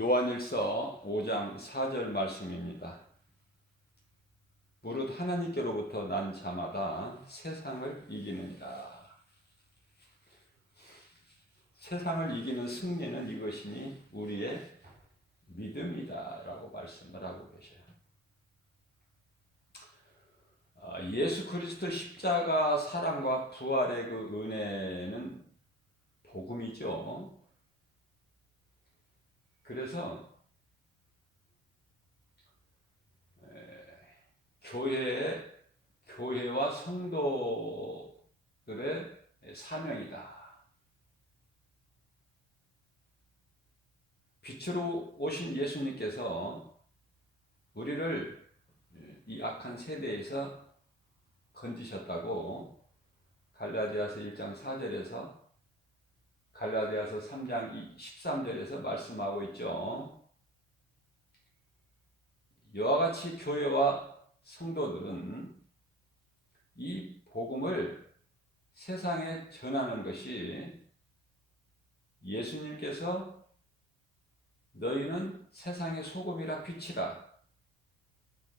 요한일서 5장 4절 말씀입니다. 무릇 하나님께로부터 난 자마다 세상을 이기느니라. 세상을 이기는 승리는 이것이니 우리의 믿음이다 라고 말씀을 하고 계셔요. 예수 그리스도 십자가 사랑과 부활의 그 은혜는 복음이죠. 그래서 교회와 성도들의 사명이다. 빛으로 오신 예수님께서 우리를 이 악한 세대에서 건지셨다고 갈라디아서 1장 4절에서 갈라디아서 3장 13절에서 말씀하고 있죠. 이와 같이 교회와 성도들은 이 복음을 세상에 전하는 것이 예수님께서 너희는 세상의 소금이라 빛이라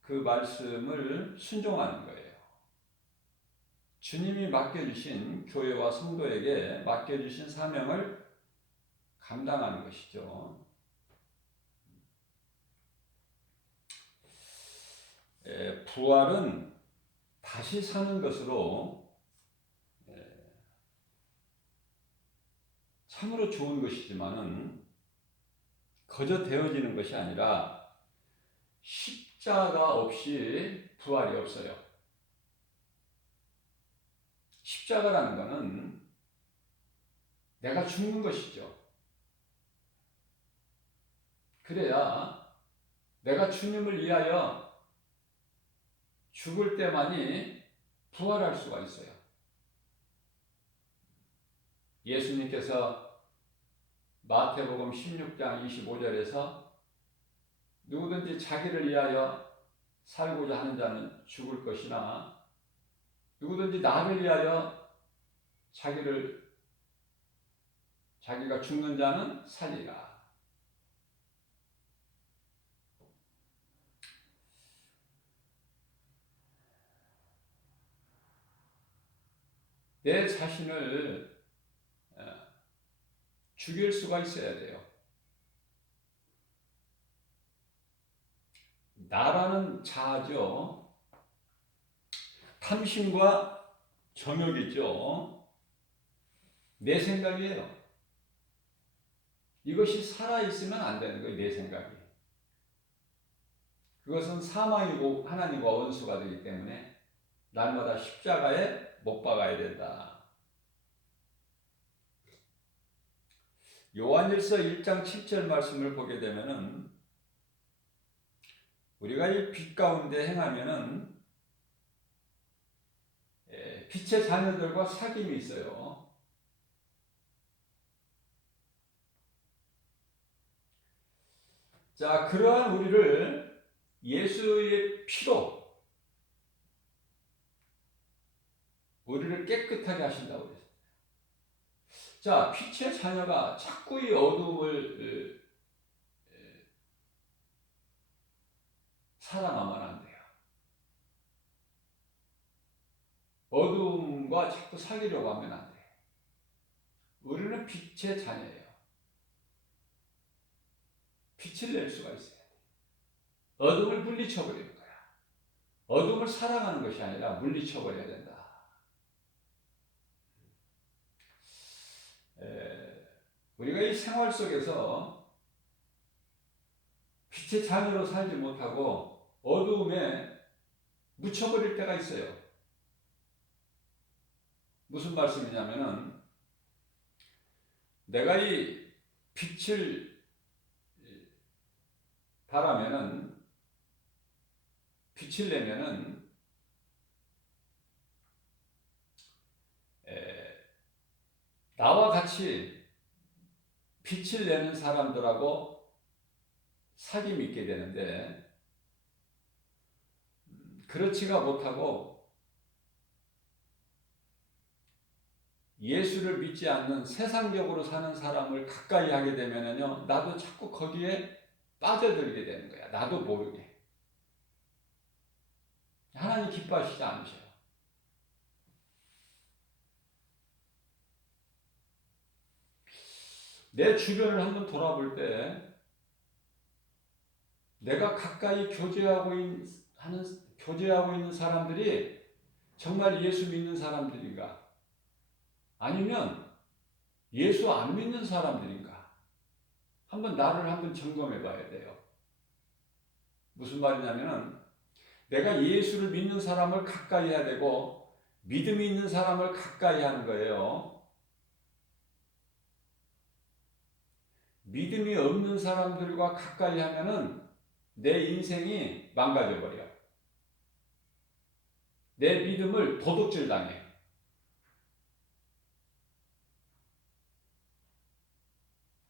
그 말씀을 순종하는 거예요. 주님이 맡겨주신 교회와 성도에게 맡겨주신 사명을 감당하는 것이죠. 부활은 다시 사는 것으로 참으로 좋은 것이지만은 거저 되어지는 것이 아니라 십자가 없이 부활이 없어요. 십자가라는 것은 내가 죽는 것이죠. 그래야 내가 주님을 위하여 죽을 때만이 부활할 수가 있어요. 예수님께서 마태복음 16장 25절에서 누구든지 자기를 위하여 살고자 하는 자는 죽을 것이나 누구든지 나를 위하여 자기가 죽는 자는 살리라. 내 자신을 죽일 수가 있어야 돼요. 나라는 자아죠. 탐심과 정욕이죠. 내 생각이에요. 이것이 살아있으면 안 되는 거예요. 내 생각이. 그것은 사망이고 하나님과 원수가 되기 때문에 날마다 십자가에 못 박아야 된다. 요한일서 1장 7절 말씀을 보게 되면은 우리가 이 빛 가운데 행하면은 빛의 자녀들과 사귐이 있어요. 자, 그러한 우리를 예수의 피로 우리를 깨끗하게 하신다고 그랬어요. 자, 빛의 자녀가 자꾸 이 어둠을 사랑하면 안 돼요. 어둠과 자꾸 사귀려고 하면 안 돼요. 우리는 빛의 자녀예요. 빛을 낼 수가 있어야 돼요. 어둠을 물리쳐버리는 거야. 어둠을 사랑하는 것이 아니라 물리쳐버려야 된다. 우리가 이 생활 속에서 빛의 자녀로 살지 못하고 어두움에 묻혀버릴 때가 있어요. 무슨 말씀이냐면은 내가 이 빛을 바라면은 빛을 내면은 나와 같이 빛을 내는 사람들하고 사귐이 있게 되는데 그렇지가 못하고 예수를 믿지 않는 세상적으로 사는 사람을 가까이 하게 되면은요, 나도 자꾸 거기에 빠져들게 되는 거야. 나도 모르게. 하나님 기뻐하시지 않으셔요. 내 주변을 한번 돌아볼 때 내가 가까이 교제하고 있는 사람들이 정말 예수 믿는 사람들인가? 아니면 예수 안 믿는 사람들인가? 나를 한번 점검해 봐야 돼요. 무슨 말이냐면은 내가 예수를 믿는 사람을 가까이 해야 되고 믿음이 있는 사람을 가까이 하는 거예요. 믿음이 없는 사람들과 가까이 하면은 내 인생이 망가져 버려. 내 믿음을 도둑질 당해.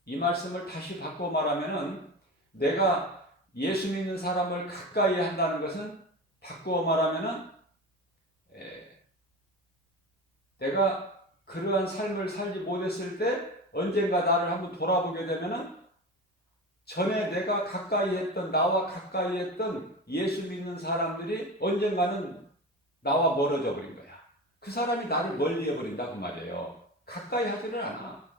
이 말씀을 다시 바꿔 말하면은 내가 예수 믿는 사람을 가까이 한다는 것은 바꾸어 말하면은 내가 그러한 삶을 살지 못했을 때 언젠가 나를 한번 돌아보게 되면은 전에 내가 가까이 했던 나와 가까이 했던 예수 믿는 사람들이 언젠가는 나와 멀어져 버린 거야. 그 사람이 나를 멀리 해버린다 그 말이에요. 가까이 하지를 않아.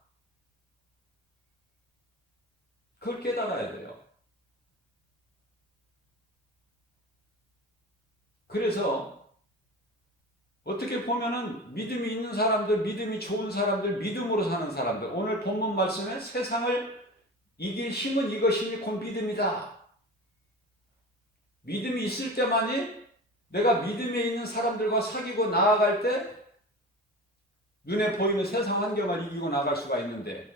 그걸 깨달아야 돼요. 그래서 어떻게 보면은 믿음이 있는 사람들, 믿음이 좋은 사람들, 믿음으로 사는 사람들, 오늘 본문 말씀에 세상을 이길 힘은 이것이니 곧 믿음이다. 믿음이 있을 때만이 내가 믿음에 있는 사람들과 사귀고 나아갈 때 눈에 보이는 세상 환경을 이기고 나갈 수가 있는데,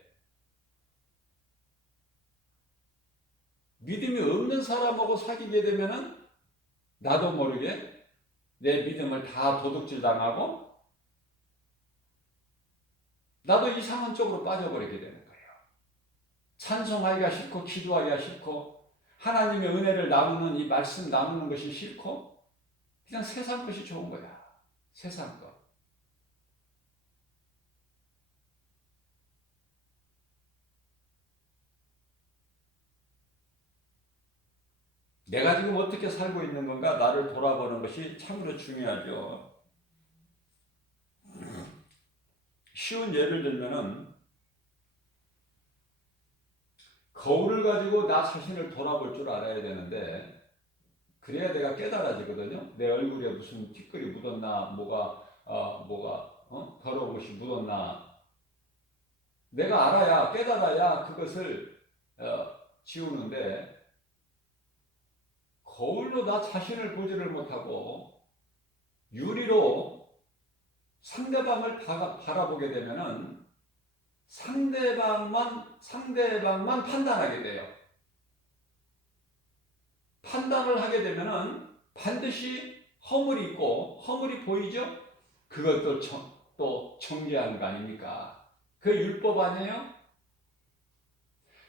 믿음이 없는 사람하고 사귀게 되면은 나도 모르게 내 믿음을 다 도둑질 당하고 나도 이상한 쪽으로 빠져버리게 되는 거예요. 찬송하기가 싫고 기도하기가 싫고 하나님의 은혜를 나누는 이 말씀 나누는 것이 싫고 그냥 세상 것이 좋은 거야. 세상 것. 내가 지금 어떻게 살고 있는 건가 나를 돌아보는 것이 참으로 중요하죠. 쉬운 예를 들면은 거울을 가지고 나 자신을 돌아볼 줄 알아야 되는데 그래야 내가 깨달아지거든요. 내 얼굴에 무슨 티끌이 묻었나, 더러운 것이 묻었나. 내가 알아야, 깨달아야 그것을 지우는데 거울로 나 자신을 보지를 못하고 유리로 상대방을 바라보게 되면은 상대방만 판단하게 돼요. 판단을 하게 되면은 반드시 허물이 있고 허물이 보이죠? 그것도 또 정죄하는 거 아닙니까? 그 율법 아니에요?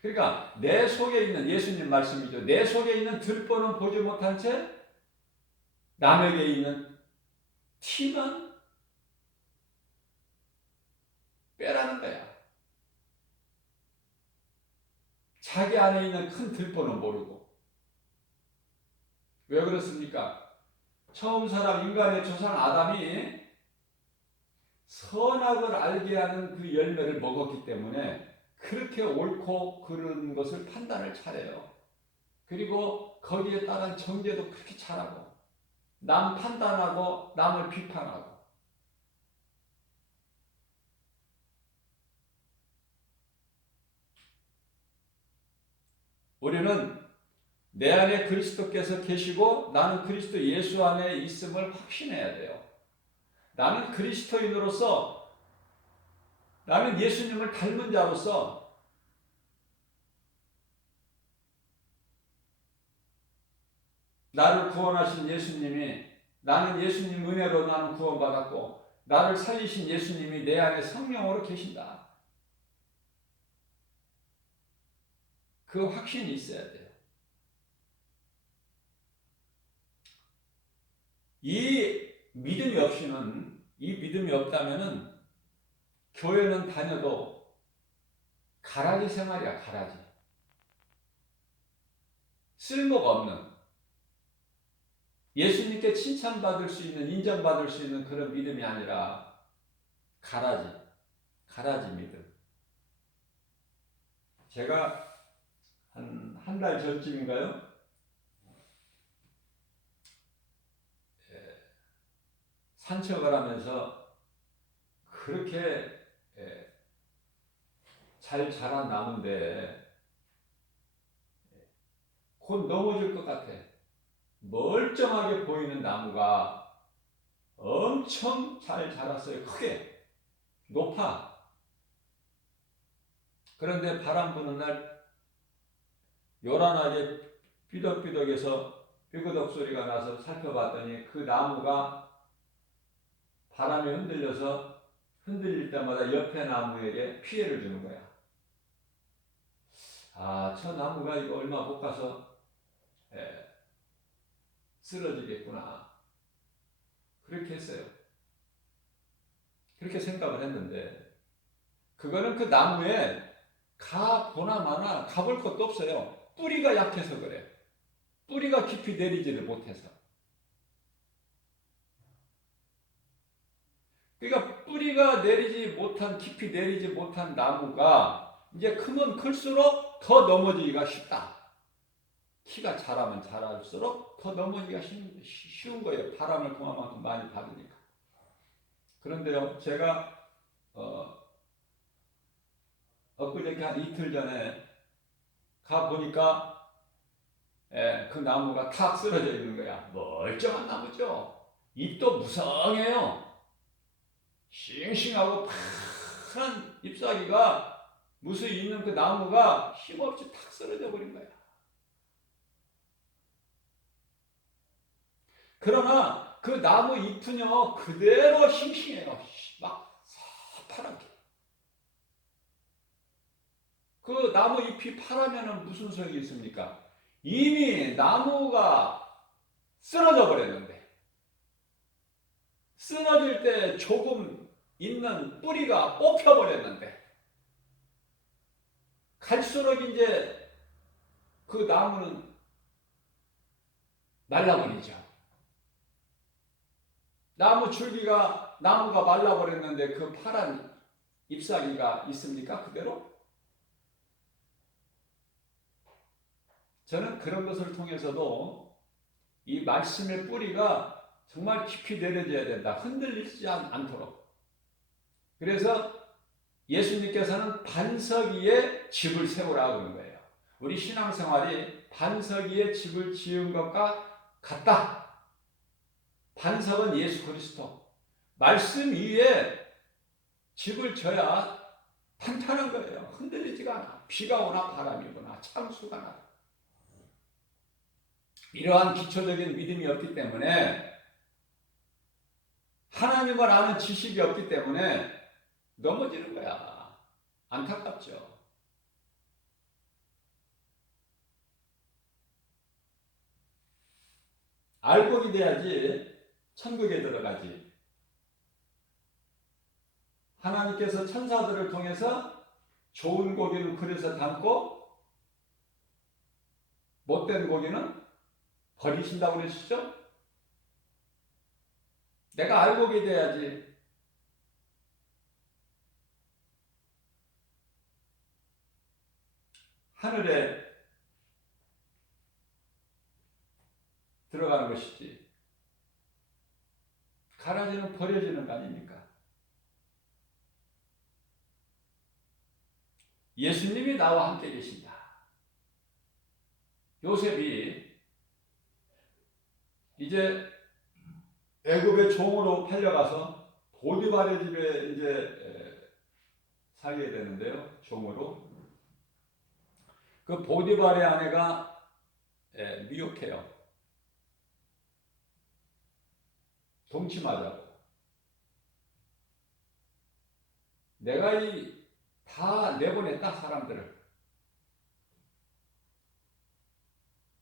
그러니까 내 속에 있는 예수님 말씀이죠. 내 속에 있는 들보는 보지 못한 채 남에게 있는 티만 빼라는 거야. 자기 안에 있는 큰 들보는 모르고. 왜 그렇습니까? 처음 사람 인간의 조상 아담이 선악을 알게 하는 그 열매를 먹었기 때문에 그렇게 옳고 그른 것을 판단을 잘해요. 그리고 거기에 따른 정죄도 그렇게 잘하고 남 판단하고 남을 비판하고 우리는 내 안에 그리스도께서 계시고 나는 그리스도 예수 안에 있음을 확신해야 돼요. 나는 그리스도인으로서 나는 예수님을 닮은 자로서 나를 구원하신 예수님이 나는 예수님 은혜로 나는 구원받았고 나를 살리신 예수님이 내 안에 성령으로 계신다. 그 확신이 있어야 돼요. 이 믿음이 없다면은 교회는 다녀도 가라지 생활이야, 가라지. 쓸모가 없는, 예수님께 칭찬받을 수 있는, 인정받을 수 있는 그런 믿음이 아니라 가라지, 가라지 믿음. 제가 한 달 전쯤인가요? 산책을 하면서 그렇게 잘 자란 나무인데 곧 넘어질 것 같아. 멀쩡하게 보이는 나무가 엄청 잘 자랐어요. 크게, 높아. 그런데 바람 부는 날 요란하게 삐덕삐덕해서 삐그덕 소리가 나서 살펴봤더니 그 나무가 바람에 흔들려서 흔들릴 때마다 옆에 나무에게 피해를 주는 거야. 아, 저 나무가 이거 얼마 못 가서 쓰러지겠구나. 그렇게 했어요. 그렇게 생각을 했는데 그거는 그 나무에 가 보나 마나 가볼 것도 없어요. 뿌리가 약해서 그래. 뿌리가 깊이 내리지를 못해서. 그러니까 뿌리가 내리지 못한, 깊이 내리지 못한 나무가 이제 크면 클수록 더 넘어지기가 쉽다. 키가 자라면 자랄수록 더 넘어지기가 쉬운 거예요. 바람을 그만큼 많이 받으니까. 그런데요, 제가 엊그저께 한 이틀 전에 가 보니까 그 나무가 탁 쓰러져 있는 거야. 멀쩡한 나무죠. 잎도 무성해요. 싱싱하고 파란 잎사귀가 무수히 있는 그 나무가 힘없이 탁 쓰러져 버린 거야. 그러나 그 나무 잎은요 그대로 싱싱해요. 막 파랗게. 그 나무 잎이 파라면은 무슨 소용이 있습니까? 이미 나무가 쓰러져 버렸는데, 쓰러질 때 조금 있는 뿌리가 뽑혀 버렸는데, 갈수록 이제 그 나무는 말라버리죠. 나무가 말라버렸는데 그 파란 잎사귀가 있습니까? 그대로? 저는 그런 것을 통해서도 이 말씀의 뿌리가 정말 깊이 내려져야 된다. 흔들리지 않도록. 그래서 예수님께서는 반석 위에 집을 세우라 그러는 거예요. 우리 신앙생활이 반석 위에 집을 지은 것과 같다. 반석은 예수 그리스도. 말씀 위에 집을 져야 탄탄한 거예요. 흔들리지가 않아. 비가 오나 바람이 부나 창수가 나. 이러한 기초적인 믿음이 없기 때문에, 하나님을 아는 지식이 없기 때문에 넘어지는 거야. 안타깝죠. 알곡이 돼야지 천국에 들어가지. 하나님께서 천사들을 통해서 좋은 고기는 그래서 담고 못된 고기는 버리신다고 그러시죠? 내가 알곡이 돼야지. 하늘에 들어가는 것이지. 가라지는 버려지는 거 아닙니까? 예수님이 나와 함께 계신다. 요셉이 이제 애굽의 종으로 팔려가서 보디발의 집에 이제 살게 되는데요. 종으로. 그 보디발의 아내가 미혹해요. 동침하자고. 내가 다 내보냈다, 사람들을.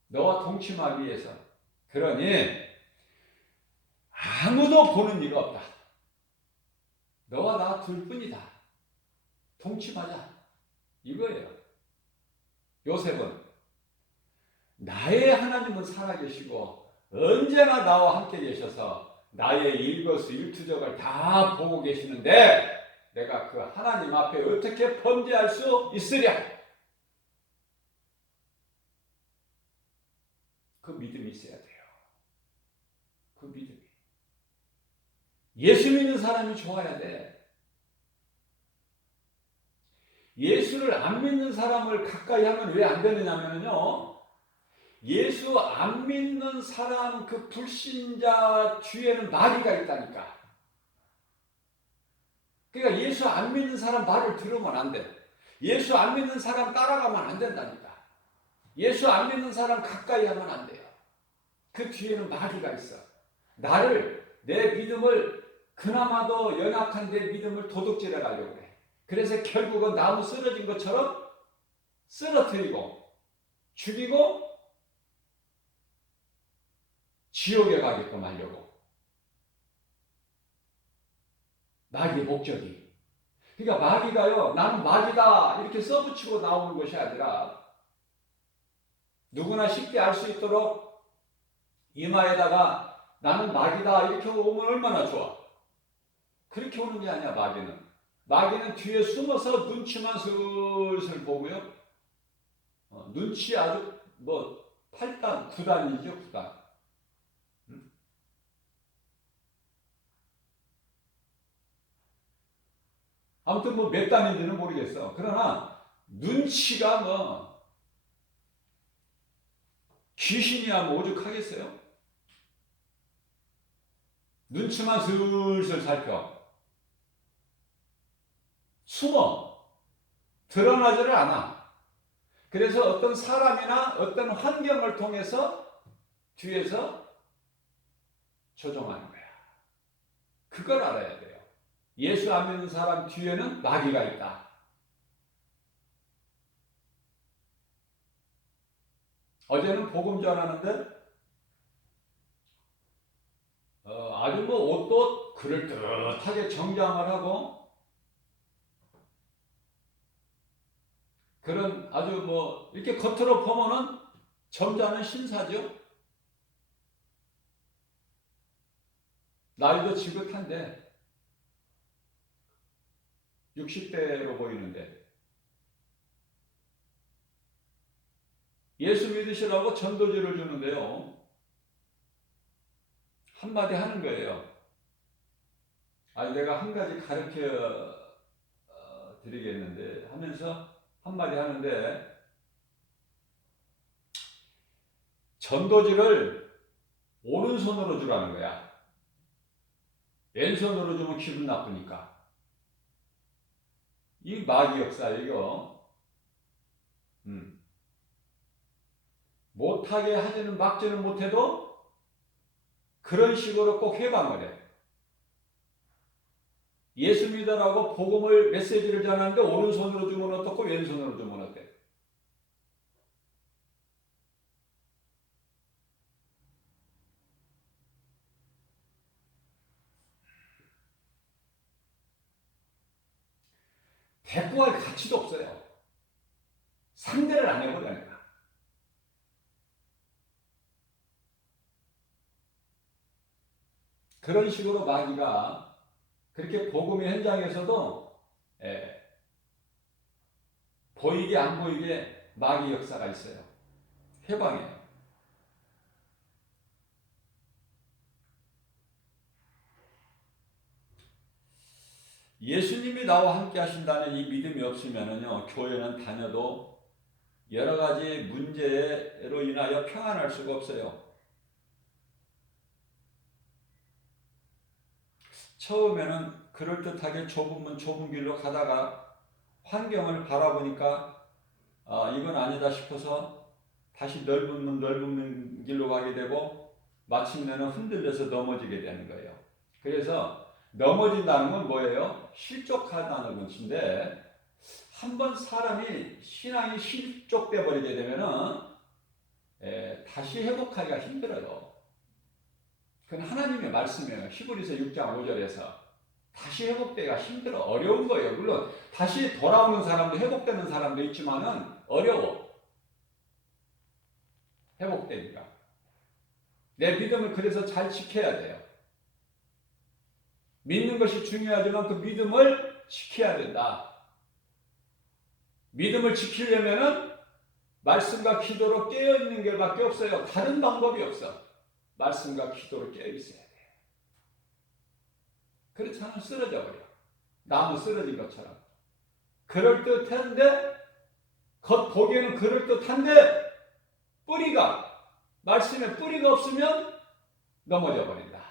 너와 동침하기 위해서. 그러니 아무도 보는 이가 없다. 너와 나 둘뿐이다. 동침하자. 이거예요. 요셉은 나의 하나님은 살아계시고 언제나 나와 함께 계셔서 나의 일거수일투족을 다 보고 계시는데 내가 그 하나님 앞에 어떻게 범죄할 수 있으랴? 그 믿음이 있어야 돼요. 그 믿음이. 예수 믿는 사람이 좋아야 돼. 예수를 안 믿는 사람을 가까이 하면 왜 안 되느냐면요. 예수 안 믿는 사람 그 불신자 뒤에는 마귀가 있다니까. 그러니까 예수 안 믿는 사람 말을 들으면 안 돼. 예수 안 믿는 사람 따라가면 안 된다니까. 예수 안 믿는 사람 가까이 하면 안 돼요. 그 뒤에는 마귀가 있어. 내 믿음을 그나마도 연약한 내 믿음을 도둑질해 가려고 해. 그래서 결국은 나무 쓰러진 것처럼 쓰러뜨리고 죽이고 지옥에 가게끔 하려고. 마귀의 목적이. 그러니까 마귀가요, 나는 마귀다 이렇게 써붙이고 나오는 것이 아니라 누구나 쉽게 알 수 있도록 이마에다가 나는 마귀다 이렇게 오면 얼마나 좋아. 그렇게 오는 게 아니야. 마귀는 뒤에 숨어서 눈치만 슬슬 보고요. 눈치 아주 8단, 9단이죠. 9단. 아무튼 몇 단인지는 모르겠어. 그러나 눈치가 귀신이야 오죽하겠어요? 눈치만 슬슬 살펴. 숨어. 드러나지를 않아. 그래서 어떤 사람이나 어떤 환경을 통해서 뒤에서 조종하는 거야. 그걸 알아야 돼요. 예수 안 믿는 사람 뒤에는 마귀가 있다. 어제는 복음 전하는데 아주 옷도 그럴듯하게 정장을 하고 그런 아주 이렇게 겉으로 보면은 점잖은 신사죠. 나이도 지긋한데 60대로 보이는데 예수 믿으시라고 전도지를 주는데요. 한마디 하는 거예요. 내가 한 가지 가르쳐 드리겠는데 하면서 한마디 하는데 전도지를 오른손으로 주라는 거야. 왼손으로 주면 기분 나쁘니까. 이 마귀 역사 이거 못하게 하지는 막지는 못해도 그런 식으로 꼭 해방을 해. 예수 믿으라고 복음을 메시지를 전하는데 오른손으로 주면 어떻고 왼손으로 주면 어때? 대꾸할 가치도 없어요. 상대를 안 해보려니까. 그런 식으로 마귀가 그렇게 복음의 현장에서도 보이게 안 보이게 마귀 역사가 있어요. 해방해요. 예수님이 나와 함께 하신다는 이 믿음이 없으면요, 교회는 다녀도 여러 가지 문제로 인하여 평안할 수가 없어요. 처음에는 그럴듯하게 좁은 길로 가다가 환경을 바라보니까 이건 아니다 싶어서 다시 넓은 길로 가게 되고 마침내는 흔들려서 넘어지게 되는 거예요. 그래서 넘어진다는 건 뭐예요? 실족하다는 것인데 한번 사람이 신앙이 실족돼 버리게 되면은 다시 회복하기가 힘들어요. 그건 하나님의 말씀이에요. 히브리서 6장 5절에서 다시 회복되기가 힘들어. 어려운 거예요. 물론 다시 돌아오는 사람도 회복되는 사람도 있지만은 어려워. 회복되니까. 내 믿음을 그래서 잘 지켜야 돼요. 믿는 것이 중요하지만 그 믿음을 지켜야 된다. 믿음을 지키려면은 말씀과 기도로 깨어있는 게밖에 없어요. 다른 방법이 없어. 말씀과 기도로 깨어있어야 돼. 그렇지 않으면 쓰러져 버려. 나무 쓰러진 것처럼. 그럴듯한데, 겉보기에는 그럴듯한데, 말씀에 뿌리가 없으면 넘어져 버린다.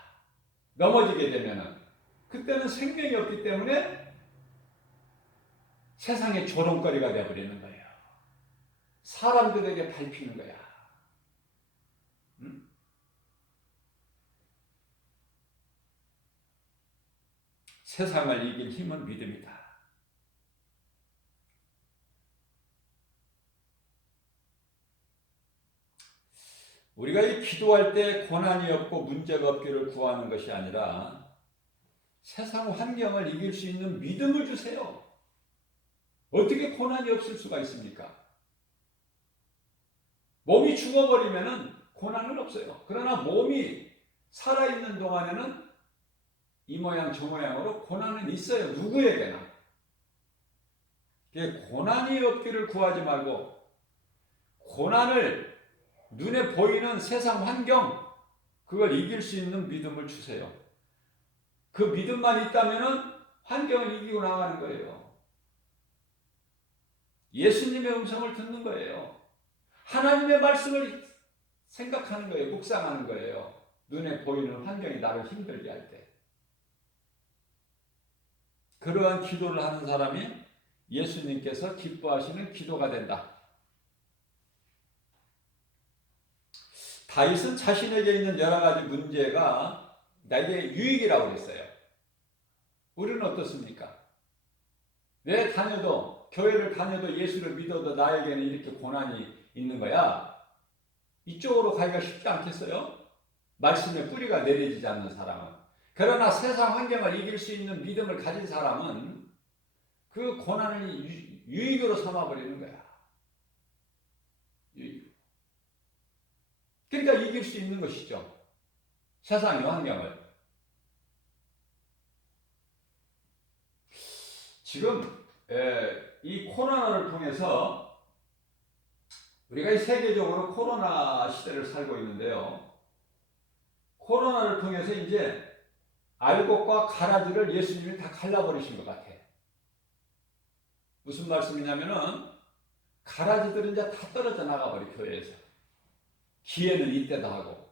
넘어지게 되면은, 그때는 생명이 없기 때문에 세상의 조롱거리가 되어버리는 거예요. 사람들에게 밟히는 거야. 세상을 이길 힘은 믿음이다. 우리가 이 기도할 때 고난이 없고 문제가 없기를 구하는 것이 아니라 세상 환경을 이길 수 있는 믿음을 주세요. 어떻게 고난이 없을 수가 있습니까? 몸이 죽어버리면 고난은 없어요. 그러나 몸이 살아있는 동안에는 이 모양 저 모양으로 고난은 있어요. 누구에게나. 고난이 없기를 구하지 말고 고난을 눈에 보이는 세상 환경 그걸 이길 수 있는 믿음을 주세요. 그 믿음만 있다면 환경을 이기고 나가는 거예요. 예수님의 음성을 듣는 거예요. 하나님의 말씀을 생각하는 거예요. 묵상하는 거예요. 눈에 보이는 환경이 나를 힘들게 할 때. 그러한 기도를 하는 사람이 예수님께서 기뻐하시는 기도가 된다. 다윗은 자신에게 있는 여러 가지 문제가 나에게 유익이라고 그랬어요. 우리는 어떻습니까? 왜 교회를 다녀도 예수를 믿어도 나에게는 이렇게 고난이 있는 거야? 이쪽으로 가기가 쉽지 않겠어요? 말씀의 뿌리가 내려지지 않는 사람은. 그러나 세상 환경을 이길 수 있는 믿음을 가진 사람은 그 고난을 유익으로 삼아버리는 거야. 유익. 그러니까 이길 수 있는 것이죠. 세상의 환경을. 지금 이 코로나를 통해서 우리가 이 세계적으로 코로나 시대를 살고 있는데요. 코로나를 통해서 이제 알곡과 가라지를 예수님이 다 갈라버리신 것 같아. 무슨 말씀이냐면은 가라지들은 이제 다 떨어져 나가버려 교회에서. 기회는 이때다 하고.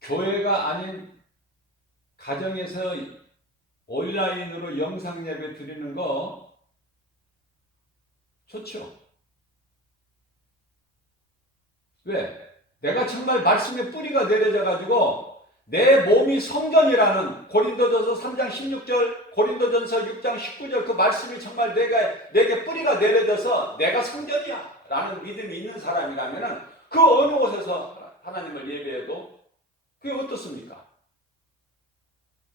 교회가 아닌 가정에서 온라인으로 영상 예배 드리는 거 좋죠. 왜? 내가 정말 말씀의 뿌리가 내려져 가지고 내 몸이 성전이라는 고린도전서 3장 16절, 고린도전서 6장 19절 그 말씀이 정말 내게 뿌리가 내려져서 내가 성전이야 라는 믿음이 있는 사람이라면 그 어느 곳에서 하나님을 예배해도 그게 어떻습니까?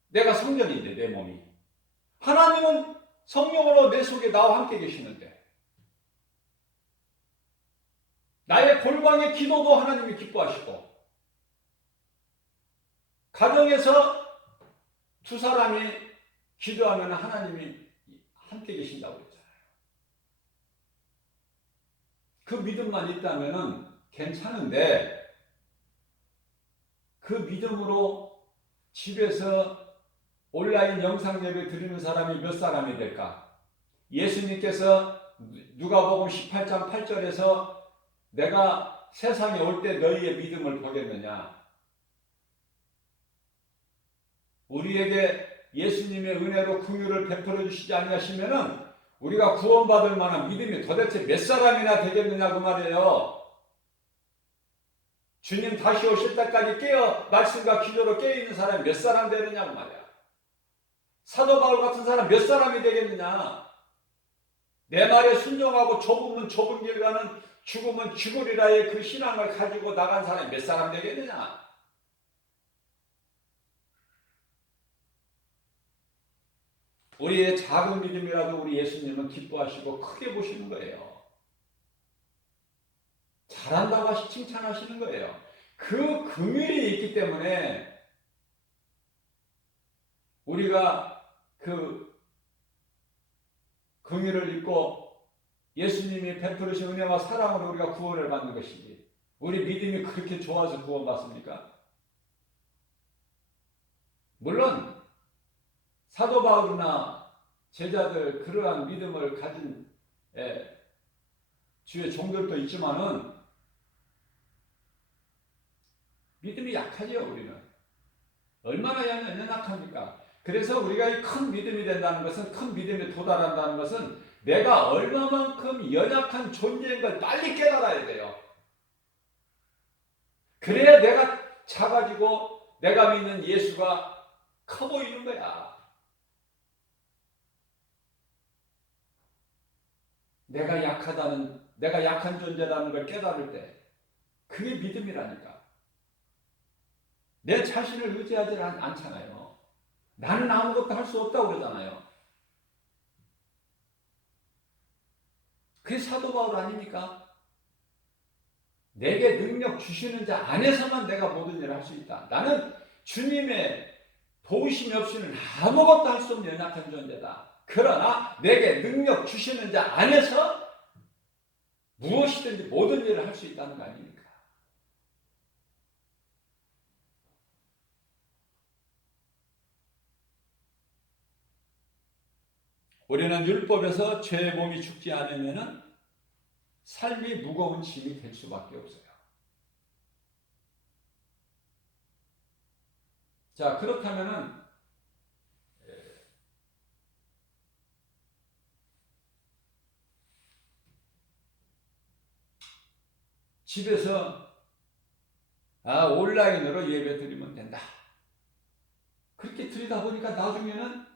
내가 성전인데 내 몸이. 하나님은 성령으로 내 속에 나와 함께 계시는데 나의 골방의 기도도 하나님이 기뻐하시고 가정에서 두 사람이 기도하면 하나님이 함께 계신다고 했잖아요. 그 믿음만 있다면 괜찮은데 그 믿음으로 집에서 온라인 영상 예배 드리는 사람이 몇 사람이 될까? 예수님께서 누가복음 18장 8절에서 내가 세상에 올 때 너희의 믿음을 보겠느냐? 우리에게 예수님의 은혜로 긍휼을 베풀어 주시지 아니하시면은 우리가 구원받을 만한 믿음이 도대체 몇 사람이나 되겠느냐 그 말이에요. 주님 다시 오실 때까지 말씀과 기도로 깨어있는 사람이 몇 사람 되느냐고 말이야. 사도 바울 같은 사람 몇 사람이 되겠느냐. 내 말에 순종하고 좁은 문 좁은 길 가는 죽으면 죽으리라의 그 신앙을 가지고 나간 사람이 몇 사람 되겠느냐? 우리의 작은 믿음이라도 우리 예수님은 기뻐하시고 크게 보시는 거예요. 잘한다고 칭찬하시는 거예요. 그 긍휼이 있기 때문에 우리가 그 긍휼을 입고 예수님이 베푸르신 은혜와 사랑으로 우리가 구원을 받는 것이지. 우리 믿음이 그렇게 좋아서 구원받습니까? 물론 사도 바울이나 제자들 그러한 믿음을 가진 주의 종들도 있지만은 믿음이 약하죠. 우리는 얼마나 연약합니까? 그래서 우리가 이 큰 믿음이 된다는 것은, 큰 믿음에 도달한다는 것은 내가 얼마만큼 연약한 존재인 걸 빨리 깨달아야 돼요. 그래야 내가 작아지고 내가 믿는 예수가 커 보이는 거야. 내가 약한 존재라는 걸 깨달을 때 그게 믿음이라니까. 내 자신을 의지하지 않잖아요. 나는 아무것도 할 수 없다고 그러잖아요. 그게 사도 바울 아닙니까? 내게 능력 주시는 자 안에서만 내가 모든 일을 할 수 있다. 나는 주님의 도우심이 없이는 아무것도 할 수 없는 연약한 존재다. 그러나 내게 능력 주시는 자 안에서 무엇이든지 모든 일을 할 수 있다는 거 아닙니까? 우리는 율법에서 죄의 몸이 죽지 않으면 삶이 무거운 짐이 될 수밖에 없어요. 자, 그렇다면은 집에서 온라인으로 예배 드리면 된다. 그렇게 드리다 보니까 나중에는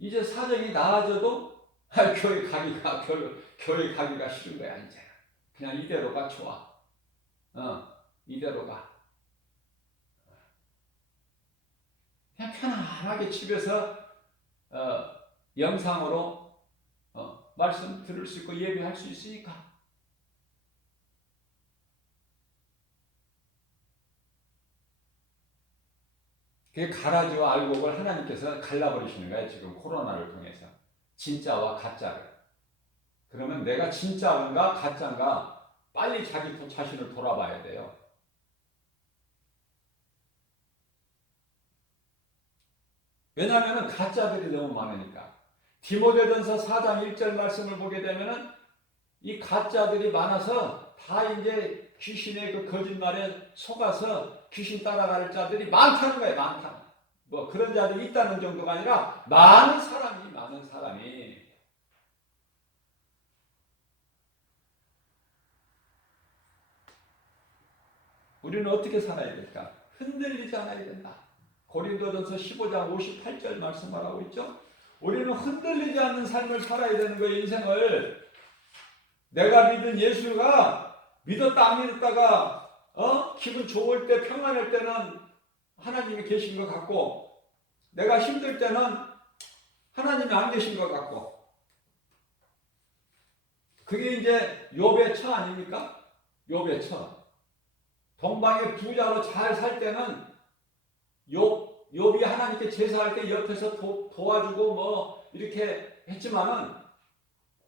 이제 사정이 나아져도 교회 가기가 싫은 거야. 이제 그냥 이대로가 좋아. 이대로가 그냥 편안하게 집에서 영상으로 말씀 들을 수 있고 예배할 수 있으니까. 그 가라지와 알곡을 하나님께서 갈라버리시는 거예요. 지금 코로나를 통해서 진짜와 가짜를. 그러면 내가 진짜인가 가짜인가 빨리 자기 자신을 돌아봐야 돼요. 왜냐하면 가짜들이 너무 많으니까. 디모데전서 4장 1절 말씀을 보게 되면은 이 가짜들이 많아서 다 이제 귀신의 그 거짓말에 속아서 귀신 따라갈 자들이 많다는 거예요. 많다. 뭐 그런 자들이 있다는 정도가 아니라 많은 사람이 우리는 어떻게 살아야 될까? 흔들리지 않아야 된다. 고린도전서 15장 58절 말씀을 하고 있죠. 우리는 흔들리지 않는 삶을 살아야 되는 거예요. 인생을. 내가 믿은 예수가 믿었다 안 믿었다가 기분 좋을 때 평안할 때는 하나님이 계신 것 같고 내가 힘들 때는 하나님이 안 계신 것 같고 그게 이제 욥의 처 아닙니까? 욥의 처. 동방의 부자로 잘 살 때는 욥이 하나님께 제사할 때 옆에서 도와주고 뭐 이렇게 했지만은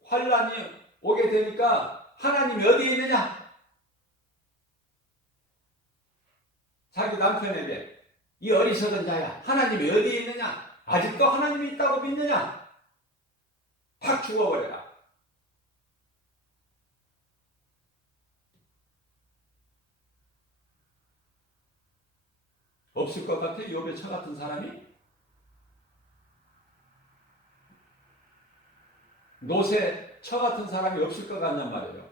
환란이 오게 되니까 하나님이 어디에 있느냐? 자기 남편에게 이 어리석은 자야 하나님이 어디에 있느냐? 아직도 하나님이 있다고 믿느냐? 확 죽어버려라. 없을 것 같아? 욥의 처 같은 사람이? 롯의 처 같은 사람이 없을 것 같냔 말이에요.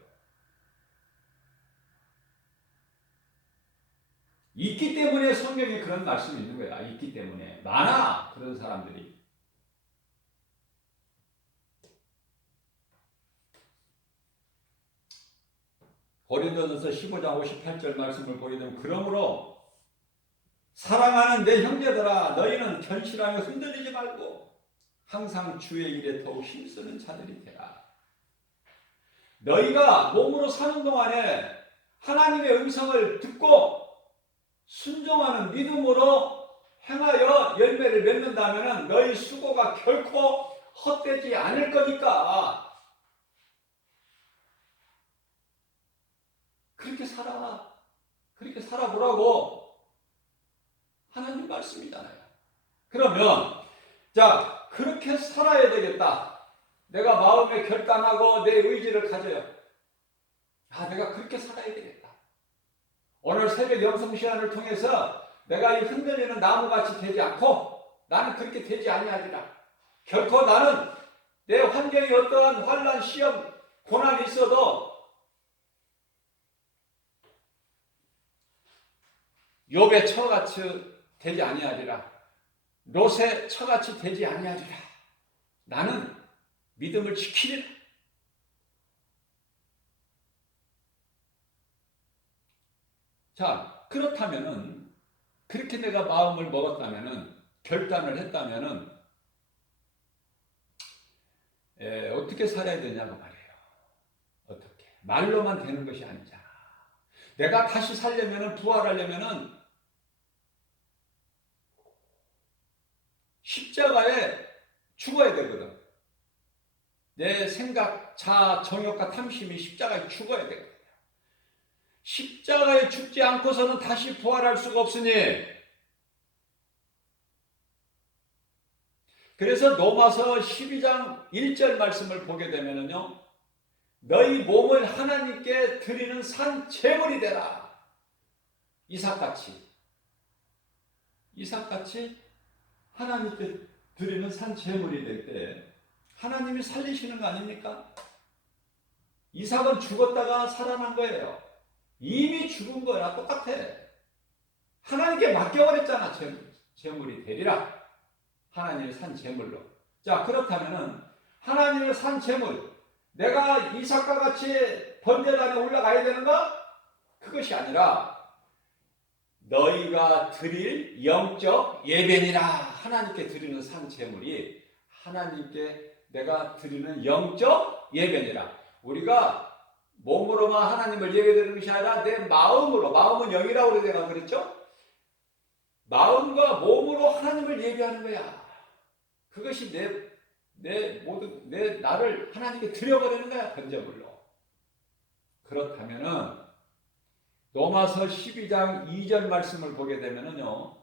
있기 때문에 성경에 그런 말씀이 있는 거야. 있기 때문에. 많아. 그런 사람들이. 고린도전서 15장 58절 말씀을 보게 되면 그러므로 사랑하는 내 형제들아 너희는 견실하며 흔들리지 말고 항상 주의 일에 더욱 힘쓰는 자들이 되라. 너희가 몸으로 사는 동안에 하나님의 음성을 듣고 순종하는 믿음으로 행하여 열매를 맺는다면 너희 수고가 결코 헛되지 않을 거니까 그렇게 살아보라고 하나님 말씀이잖아요. 그러면 자 그렇게 살아야 되겠다. 내가 마음에 결단하고 내 의지를 가져요. 내가 그렇게 살아야 되겠다. 오늘 새벽 영성 시간을 통해서 내가 이 흔들리는 나무같이 되지 않고 나는 그렇게 되지 아니하리라. 결코 나는 내 환경이 어떠한 환난, 시험, 고난이 있어도 욥의 처같이 되지 아니하리라. 롯의 처같이 되지 아니하리라. 나는 믿음을 지키리라. 자, 그렇다면은 그렇게 내가 마음을 먹었다면은 결단을 했다면은 어떻게 살아야 되냐고 말이에요. 어떻게? 말로만 되는 것이 아니잖아. 내가 다시 살려면은 부활하려면은 십자가에 죽어야 되거든. 내 생각, 자아, 정욕과 탐심이 십자가에 죽어야 되거든요. 십자가에 죽지 않고서는 다시 부활할 수가 없으니 그래서 로마서 12장 1절 말씀을 보게 되면은요. 너희 몸을 하나님께 드리는 산 제물이 되라. 이삭같이 하나님께 드리는 산 제물이 될 때 하나님이 살리시는 거 아닙니까? 이삭은 죽었다가 살아난 거예요. 이미 죽은 거야. 똑같아. 하나님께 맡겨버렸잖아. 제물이 되리라. 하나님의 산 제물로. 자, 그렇다면은 하나님의 산 제물, 내가 이삭과 같이 번제단에 올라가야 되는가? 그것이 아니라 너희가 드릴 영적 예배니라. 하나님께 드리는 산 제물이 하나님께 내가 드리는 영적 예배니라. 우리가 몸으로만 하나님을 예배드리는 것이 아니라 내 마음으로, 마음은 영이라고 내가 그랬죠? 마음과 몸으로 하나님을 예배하는 거야. 그것이 내 나를 하나님께 드려버리는 거야, 번제물로. 그렇다면은 로마서 12장 2절 말씀을 보게 되면은요.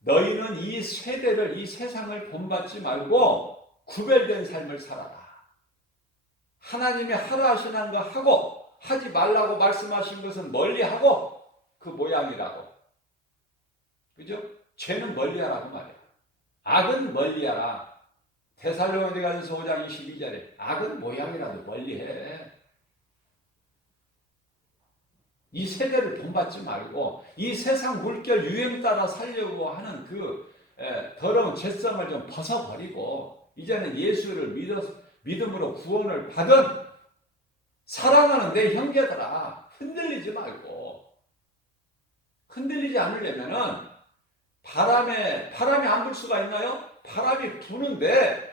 너희는 이 세대를, 이 세상을 본받지 말고 구별된 삶을 살아라. 하나님이 하라 하시는 거 하고 하지 말라고 말씀하신 것은 멀리하고 그 모양이라고. 그죠? 죄는 멀리하라고 말이에요. 악은 멀리하라. 데살로니가전서 5장 22절에 악은 모양이라도 멀리해. 이 세대를 본받지 말고 이 세상 물결 유행 따라 살려고 하는 그 더러운 죄성을 좀 벗어버리고 이제는 예수를 믿음으로 구원을 받은 사랑하는 내 형제들아, 흔들리지 말고. 흔들리지 않으려면은 바람이 안 불 수가 있나요? 바람이 부는데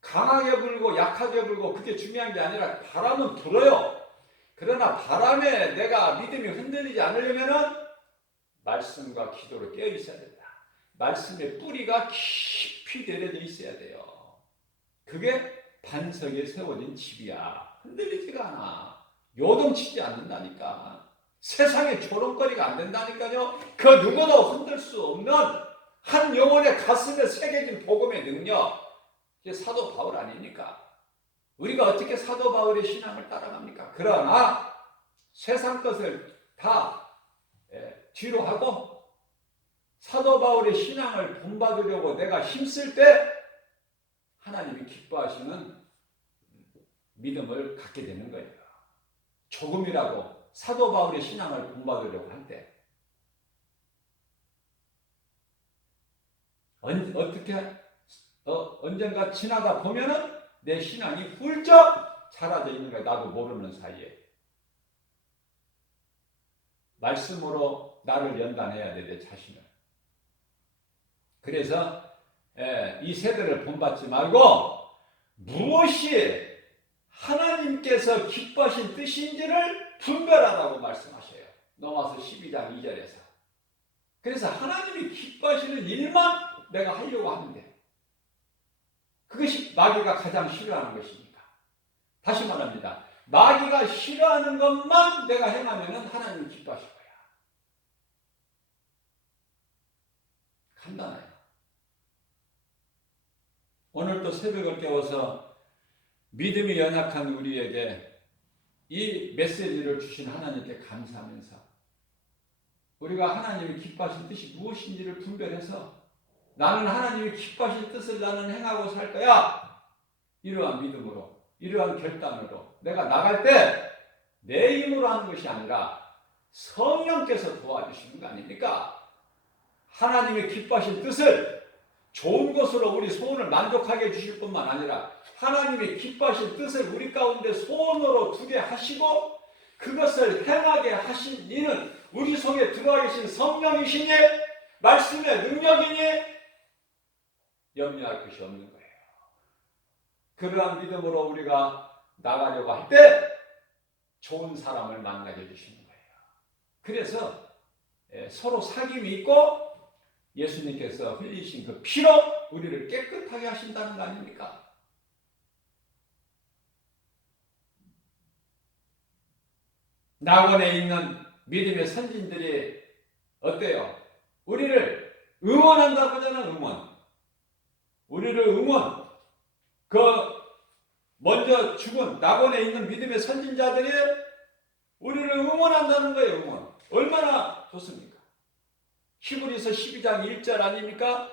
강하게 불고 약하게 불고 그게 중요한 게 아니라 바람은 불어요. 그러나 바람에 내가 믿음이 흔들리지 않으려면은 말씀과 기도로 깨어 있어야 된다. 말씀의 뿌리가 깊이 내려져 있어야 돼요. 그게 반석에 세워진 집이야. 흔들리지가 않아. 요동치지 않는다니까. 세상에 조롱거리가 안 된다니까요. 그 누구도 흔들 수 없는 한 영혼의 가슴에 새겨진 복음의 능력. 이게 사도 바울 아닙니까? 우리가 어떻게 사도 바울의 신앙을 따라갑니까? 그러나 세상 것을 다 뒤로 하고 사도 바울의 신앙을 본받으려고 내가 힘쓸 때 하나님이 기뻐하시는 믿음을 갖게 되는 거예요. 조금이라도 사도 바울의 신앙을 본받으려고 할 때 언젠가 지나가 보면은 내 신앙이 훌쩍 사라져 있는 거야. 나도 모르는 사이에. 말씀으로 나를 연단해야 돼, 내 자신을. 그래서 이 세대를 본받지 말고 무엇이 하나님께서 기뻐하신 뜻인지를 분별하라고 말씀하셔요. 넘어와서 12장 2절에서. 그래서 하나님이 기뻐하시는 일만 내가 하려고 하는데 그것이 마귀가 가장 싫어하는 것이니까. 다시 말합니다. 마귀가 싫어하는 것만 내가 행하면 하나님이 기뻐하실 거야. 간단해요. 오늘 또 새벽을 깨워서 믿음이 연약한 우리에게 이 메시지를 주신 하나님께 감사하면서 우리가 하나님이 기뻐하신 뜻이 무엇인지를 분별해서 나는 하나님이 기뻐하신 뜻을 나는 행하고 살 거야. 이러한 믿음으로, 이러한 결단으로 내가 나갈 때 내 힘으로 하는 것이 아니라 성령께서 도와주시는 거 아닙니까? 하나님이 기뻐하신 뜻을 좋은 것으로 우리 소원을 만족하게 해주실 뿐만 아니라 하나님이 기뻐하신 뜻을 우리 가운데 소원으로 두게 하시고 그것을 행하게 하신 이는 우리 속에 들어와 계신 성령이시니 말씀의 능력이니 염려할 것이 없는 거예요. 그러한 믿음으로 우리가 나가려고 할 때 좋은 사람을 만나게 해주시는 거예요. 그래서 서로 사귐이 있고 예수님께서 흘리신 그 피로 우리를 깨끗하게 하신다는 거 아닙니까? 낙원에 있는 믿음의 선진들이 어때요? 우리를 응원한다고 하잖아요. 응원. 우리를 응원. 먼저 죽은 낙원에 있는 믿음의 선진자들이 우리를 응원한다는 거예요. 응원. 얼마나 좋습니까? 히브리서 12장 1절 아닙니까?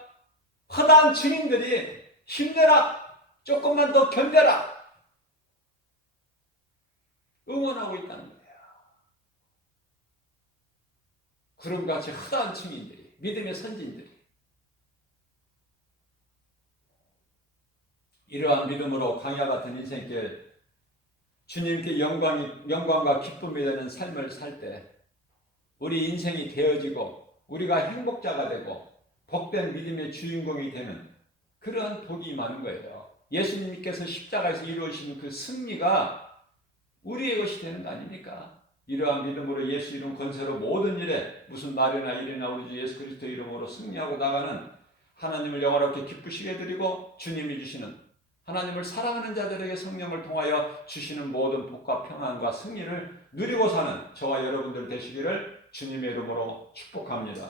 허다한 증인들이 힘내라. 조금만 더 견뎌라. 응원하고 있다는 거예요. 구름같이 허다한 증인들이, 믿음의 선진들이 이러한 믿음으로 광야 같은 인생길 주님께 영광과 기쁨이 되는 삶을 살 때 우리 인생이 되어지고 우리가 행복자가 되고 복된 믿음의 주인공이 되는 그러한 복이 임하는 거예요. 예수님께서 십자가에서 이루어지는 그 승리가 우리의 것이 되는 거 아닙니까? 이러한 믿음으로 예수 이름 권세로 모든 일에 무슨 말이나 일이나 우리 주 예수 그리스도 이름으로 승리하고 나가는 하나님을 영원롭게 기쁘시게 드리고 주님이 주시는 하나님을 사랑하는 자들에게 성령을 통하여 주시는 모든 복과 평안과 승리를 누리고 사는 저와 여러분들 되시기를 주님의 이름으로 축복합니다.